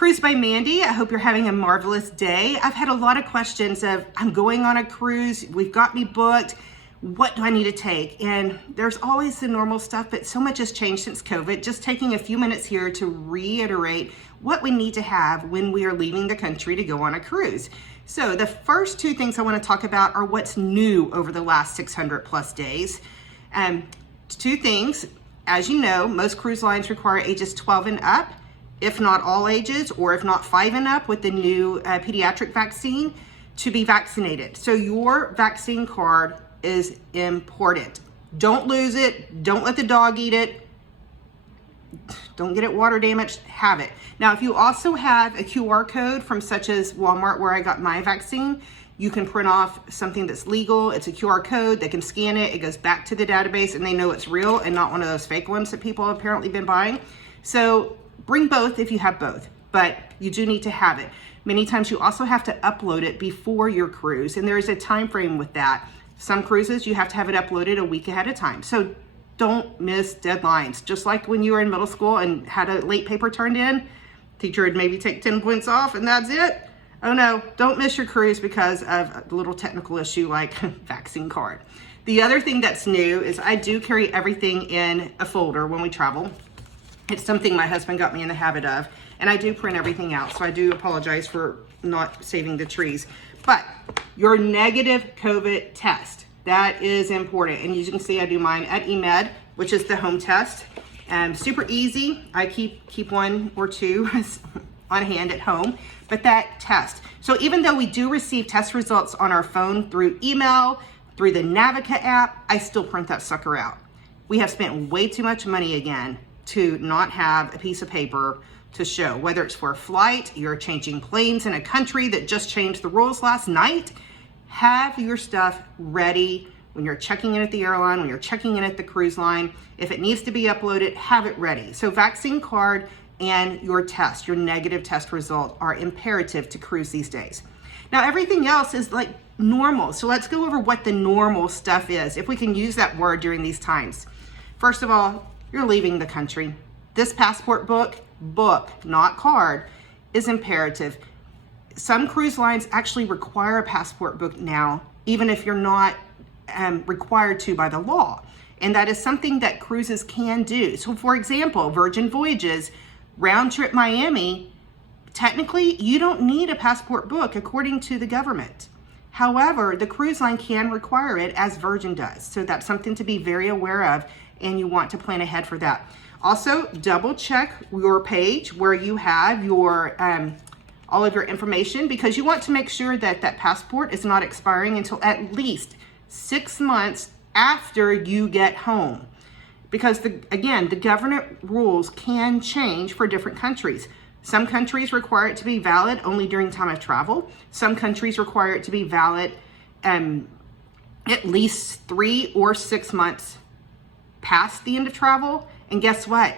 Cruise by Mandy. I hope you're having a marvelous day. I've had a lot of questions of, I'm going on a cruise, we've got me booked, what do I need to take? And there's always the normal stuff, but so much has changed since COVID. Just taking a few minutes here to reiterate what we need to have when we are leaving the country to go on a cruise. So the first two things I want to talk about are what's new over the last 600 plus days. Two things, as you know, most cruise lines require ages 12 and up, if not all ages, or if not 5 and up with the new pediatric vaccine, to be vaccinated. So your vaccine card is important. Don't lose it. Don't let the dog eat it. Don't get it water damaged. Have it. Now, if you also have a QR code from such as Walmart where I got my vaccine, you can print off something that's legal. It's a QR code. They can scan it. It goes back to the database and they know it's real and not one of those fake ones that people have apparently been buying. So bring both if you have both, but you do need to have it. Many times you also have to upload it before your cruise, and there is a time frame with that. Some cruises, you have to have it uploaded a week ahead of time. So don't miss deadlines. Just like when you were in middle school and had a late paper turned in, teacher would maybe take 10 points off and that's it. Oh no, don't miss your cruise because of a little technical issue like vaccine card. The other thing that's new is I do carry everything in a folder when we travel. It's something my husband got me in the habit of, and I do print everything out, so I do apologize for not saving the trees. But your negative COVID test, that is important. And as you can see, I do mine at eMed, which is the home test. Super easy. I keep one or two on hand at home, but that test. So even though we do receive test results on our phone through email, through the Navica app, I still print that sucker out. We have spent way too much money again to not have a piece of paper to show, whether it's for a flight, you're changing planes in a country that just changed the rules last night. Have your stuff ready when you're checking in at the airline, when you're checking in at the cruise line. If it needs to be uploaded, have it ready. So vaccine card and your test, your negative test result, are imperative to cruise these days. Now everything else is like normal. So let's go over what the normal stuff is, if we can use that word during these times. First of all, you're leaving the country. This passport book, not card, is imperative. Some cruise lines actually require a passport book now, even if you're not required to by the law. And that is something that cruises can do. So for example, Virgin Voyages, round trip Miami, technically you don't need a passport book according to the government. However, the cruise line can require it as Virgin does. So that's something to be very aware of, and you want to plan ahead for that. Also, double check your page where you have your all of your information, because you want to make sure that that passport is not expiring until at least 6 months after you get home. Because again, the government rules can change for different countries. Some countries require it to be valid only during time of travel. Some countries require it to be valid at least 3 or 6 months past the end of travel. And guess what?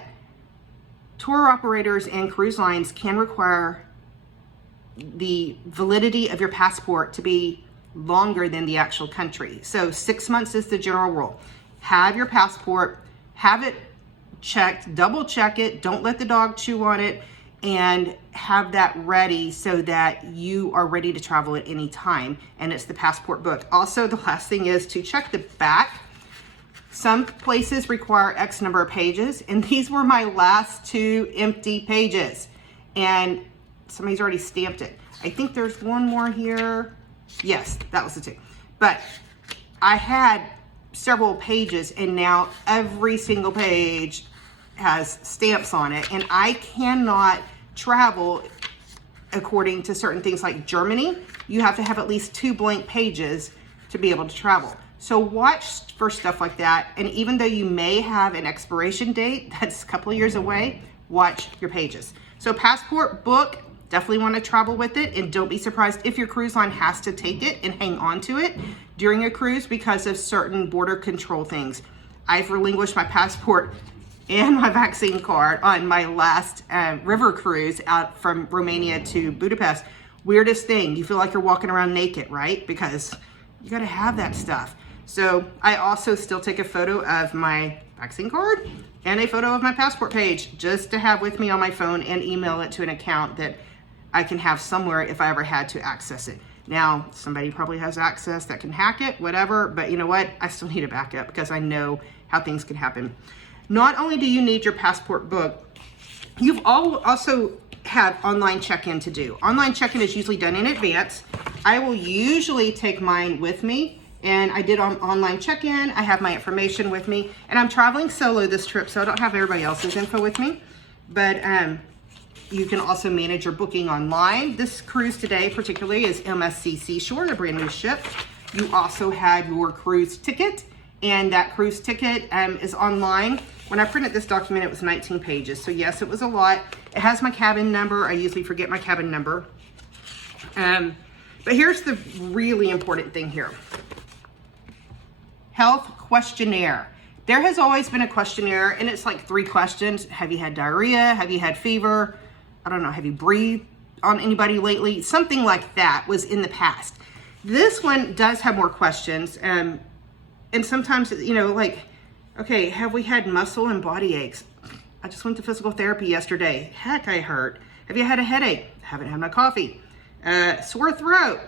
Tour operators and cruise lines can require the validity of your passport to be longer than the actual country. So 6 months is the general rule. Have your passport, have it checked, double check it, don't let the dog chew on it, and have that ready so that you are ready to travel at any time. And it's the passport book. Also, the last thing is to check the back. Some places require X number of pages, and these were my last 2 empty pages. And somebody's already stamped it. I think there's one more here. Yes, that was the 2. But I had several pages, and now every single page has stamps on it, and I cannot travel according to certain things like Germany. You have to have at least 2 blank pages to be able to travel. So watch for stuff like that. And even though you may have an expiration date that's a couple of years away, watch your pages. So passport book, definitely want to travel with it, and don't be surprised if your cruise line has to take it and hang on to it during a cruise because of certain border control things. I've relinquished my passport and my vaccine card on my last river cruise out from Romania to Budapest. Weirdest thing, you feel like you're walking around naked, right? Because you got to have that stuff. So I also still take a photo of my vaccine card, and a photo of my passport page just to have with me on my phone and email it to an account that I can have somewhere if I ever had to access it. Now, somebody probably has access that can hack it, whatever, but you know what? I still need a backup because I know how things can happen. Not only do you need your passport book, you've also have online check-in to do. Online check-in is usually done in advance. I will usually take mine with me, and I did online check-in. I have my information with me, and I'm traveling solo this trip, so I don't have everybody else's info with me, but you can also manage your booking online. This cruise today particularly is MSC Seashore, a brand new ship. You also have your cruise ticket, and that cruise ticket is online. When I printed this document, it was 19 pages. So yes, it was a lot. It has my cabin number. I usually forget my cabin number. But here's the really important thing here. Health questionnaire. There has always been a questionnaire, and it's like 3 questions. Have you had diarrhea? Have you had fever? I don't know, have you breathed on anybody lately? Something like that was in the past. This one does have more questions. And sometimes, you know, like, okay, have we had muscle and body aches? I just went to physical therapy yesterday. Heck, I hurt. Have you had a headache? Haven't had my coffee. Sore throat,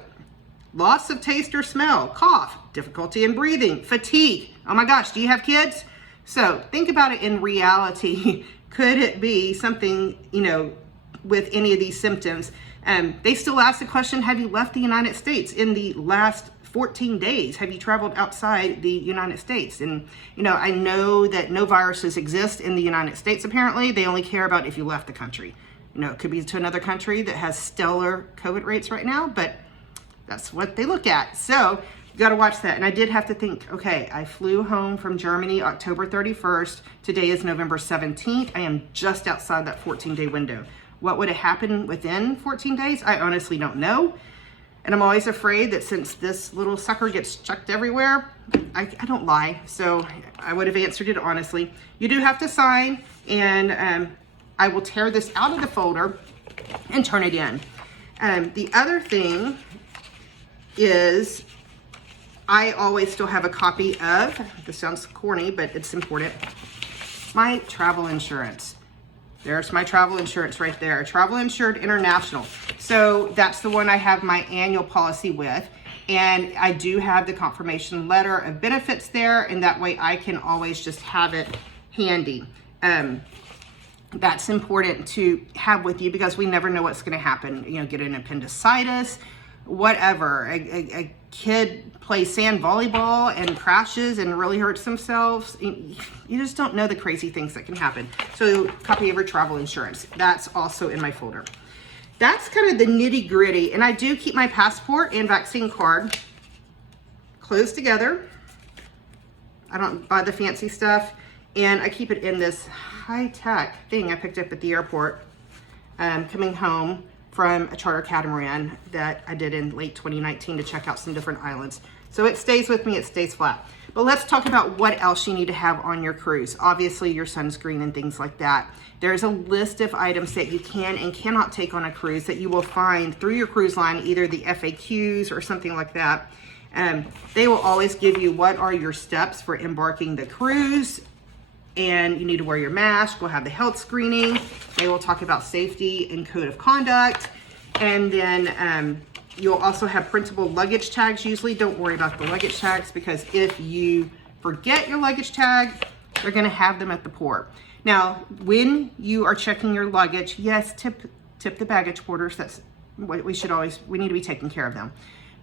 loss of taste or smell, cough, difficulty in breathing, fatigue. Oh my gosh, do you have kids? So think about it in reality. Could it be something, you know, with any of these symptoms? They still ask the question, have you left the United States in the last 14 days? Have you traveled outside the United States? And, you know, I know that no viruses exist in the United States, apparently. They only care about if you left the country. You know, it could be to another country that has stellar COVID rates right now, but that's what they look at. So you got to watch that. And I did have to think, okay, I flew home from Germany October 31st. Today is November 17th. I am just outside that 14-day window. What would have happened within 14 days? I honestly don't know. And I'm always afraid that since this little sucker gets chucked everywhere, I don't lie. So I would have answered it honestly. You do have to sign, and I will tear this out of the folder and turn it in. The other thing is I always still have a copy of, this sounds corny, but it's important, my travel insurance. There's my travel insurance right there, Travel Insured International. So that's the one I have my annual policy with. And I do have the confirmation letter of benefits there, and that way I can always just have it handy. That's important to have with you because we never know what's gonna happen. You know, get an appendicitis, whatever. A kid plays sand volleyball and crashes and really hurts themselves. You just don't know the crazy things that can happen. So copy of your travel insurance. That's also in my folder. That's kind of the nitty gritty. And I do keep my passport and vaccine card close together. I don't buy the fancy stuff. And I keep it in this high-tech thing I picked up at the airport coming home from a charter catamaran that I did in late 2019 to check out some different islands. So it stays with me, it stays flat. But let's talk about what else you need to have on your cruise. Obviously your sunscreen and things like that. There's a list of items that you can and cannot take on a cruise that you will find through your cruise line, either the FAQs or something like that. They will always give you what are your steps for embarking the cruise, and you need to wear your mask. We'll have the health screening. They will talk about safety and code of conduct. And then you'll also have printable luggage tags. Usually don't worry about the luggage tags, because if you forget your luggage tag, they're gonna have them at the port. Now, when you are checking your luggage, yes, tip the baggage porters. That's what we need to be taking care of them.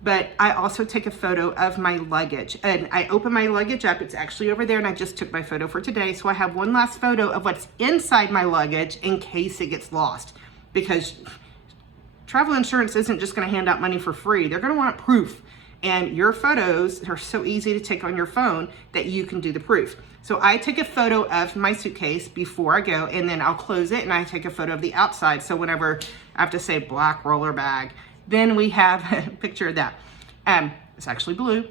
But I also take a photo of my luggage, and I open my luggage up. It's actually over there, and I just took my photo for today. So I have one last photo of what's inside my luggage in case it gets lost, because travel insurance isn't just gonna hand out money for free. They're gonna want proof. And your photos are so easy to take on your phone that you can do the proof. So I take a photo of my suitcase before I go, and then I'll close it, and I take a photo of the outside. So whenever I have to say black roller bag, then we have a picture of that. It's actually blue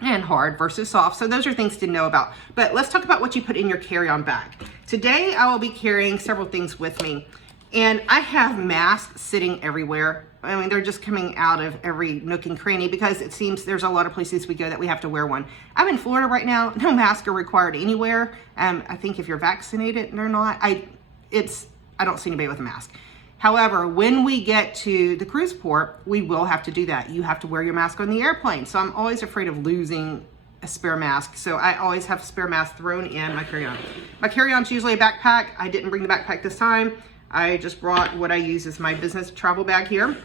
and hard versus soft. So those are things to know about. But let's talk about what you put in your carry-on bag. Today, I will be carrying several things with me. And I have masks sitting everywhere. I mean, they're just coming out of every nook and cranny because it seems there's a lot of places we go that we have to wear one. I'm in Florida right now. No masks are required anywhere. I think if you're vaccinated or not, I don't see anybody with a mask. However, when we get to the cruise port, we will have to do that. You have to wear your mask on the airplane. So I'm always afraid of losing a spare mask. So I always have a spare mask thrown in my carry-on. My carry-on's usually a backpack. I didn't bring the backpack this time. I just brought what I use as my business travel bag here.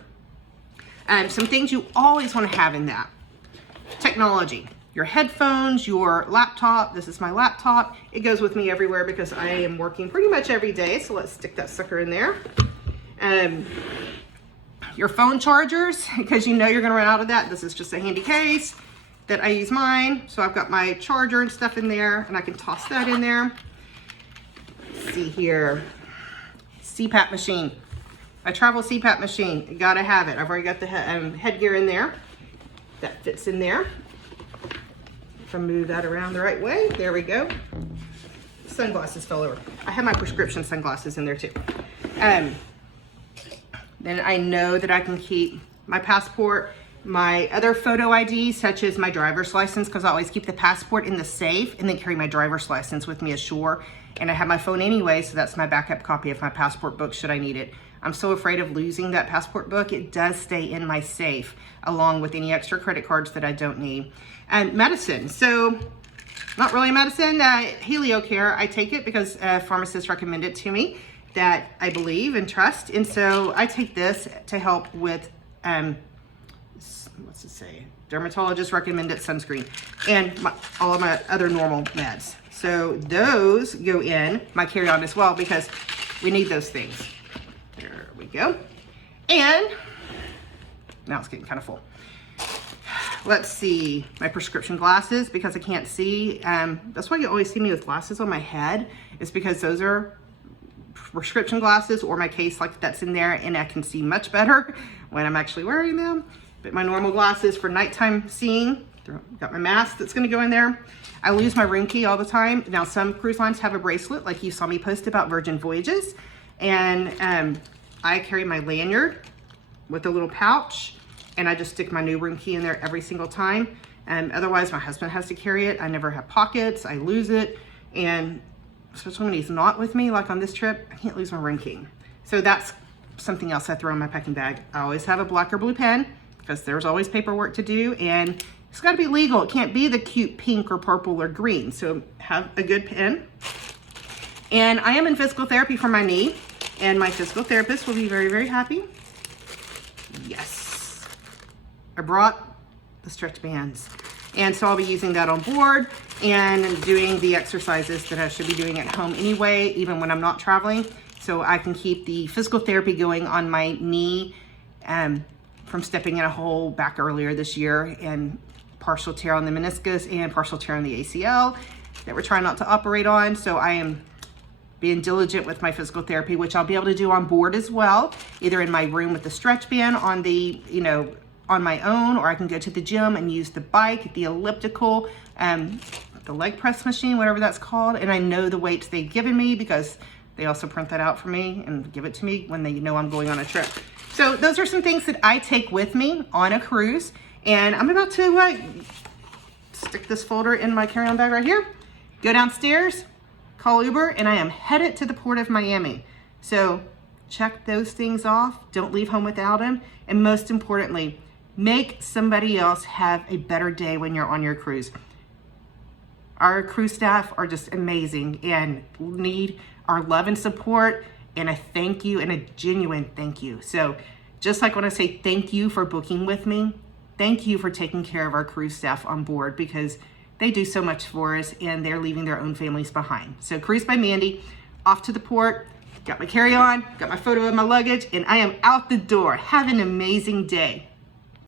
Some things you always want to have in that. Technology, your headphones, your laptop. This is my laptop. It goes with me everywhere because I am working pretty much every day. So let's stick that sucker in there. Your phone chargers, because you know you're going to run out of that. This is just a handy case that I use mine. So I've got my charger and stuff in there, and I can toss that in there. Let's see here. CPAP machine. My travel CPAP machine. You gotta have it. I've already got the headgear in there. That fits in there. If I move that around the right way, there we go. Sunglasses fell over. I have my prescription sunglasses in there too. Then I know that I can keep my passport, my other photo ID, such as my driver's license, because I always keep the passport in the safe and then carry my driver's license with me ashore. And I have my phone anyway, so that's my backup copy of my passport book should I need it. I'm so afraid of losing that passport book. It does stay in my safe along with any extra credit cards that I don't need. And medicine, so not really medicine, HelioCare, I take it because a pharmacist recommended it to me that I believe and trust. And so I take this to help with, what's it say? Dermatologist recommended sunscreen and all of my other normal meds. So those go in my carry-on as well because we need those things. There we go. And now it's getting kind of full. Let's see, my prescription glasses because I can't see. That's why you always see me with glasses on my head, is because those are prescription glasses or my case like that's in there, and I can see much better when I'm actually wearing them. But my normal glasses for nighttime seeing, got my mask that's gonna go in there. I lose my room key all the time. Now some cruise lines have a bracelet like you saw me post about Virgin Voyages. And I carry my lanyard with a little pouch and I just stick my new room key in there every single time. Otherwise my husband has to carry it. I never have pockets, I lose it. And especially when he's not with me, like on this trip, I can't lose my room key. So that's something else I throw in my packing bag. I always have a black or blue pen because there's always paperwork to do, and it's got to be legal. It can't be the cute pink or purple or green. So have a good pen. And I am in physical therapy for my knee, and my physical therapist will be very, very happy. Yes. I brought the stretch bands. And so I'll be using that on board and doing the exercises that I should be doing at home anyway, even when I'm not traveling. So I can keep the physical therapy going on my knee from stepping in a hole back earlier this year, and partial tear on the meniscus and partial tear on the ACL that we're trying not to operate on. So I am being diligent with my physical therapy, which I'll be able to do on board as well, either in my room with the stretch band on the, on my own, or I can go to the gym and use the bike, the elliptical, the leg press machine, whatever that's called. And I know the weights they've given me because they also print that out for me and give it to me when they know I'm going on a trip. So those are some things that I take with me on a cruise. And I'm about to stick this folder in my carry-on bag right here, go downstairs, call Uber, and I am headed to the port of Miami. So check those things off. Don't leave home without them. And most importantly, make somebody else have a better day when you're on your cruise. Our cruise staff are just amazing and need our love and support and a thank you and a genuine thank you. So just like when I say thank you for booking with me, thank you for taking care of our cruise staff on board, because they do so much for us and they're leaving their own families behind. So Cruise by Mandy, off to the port, got my carry-on, got my photo of my luggage, and I am out the door. Have an amazing day.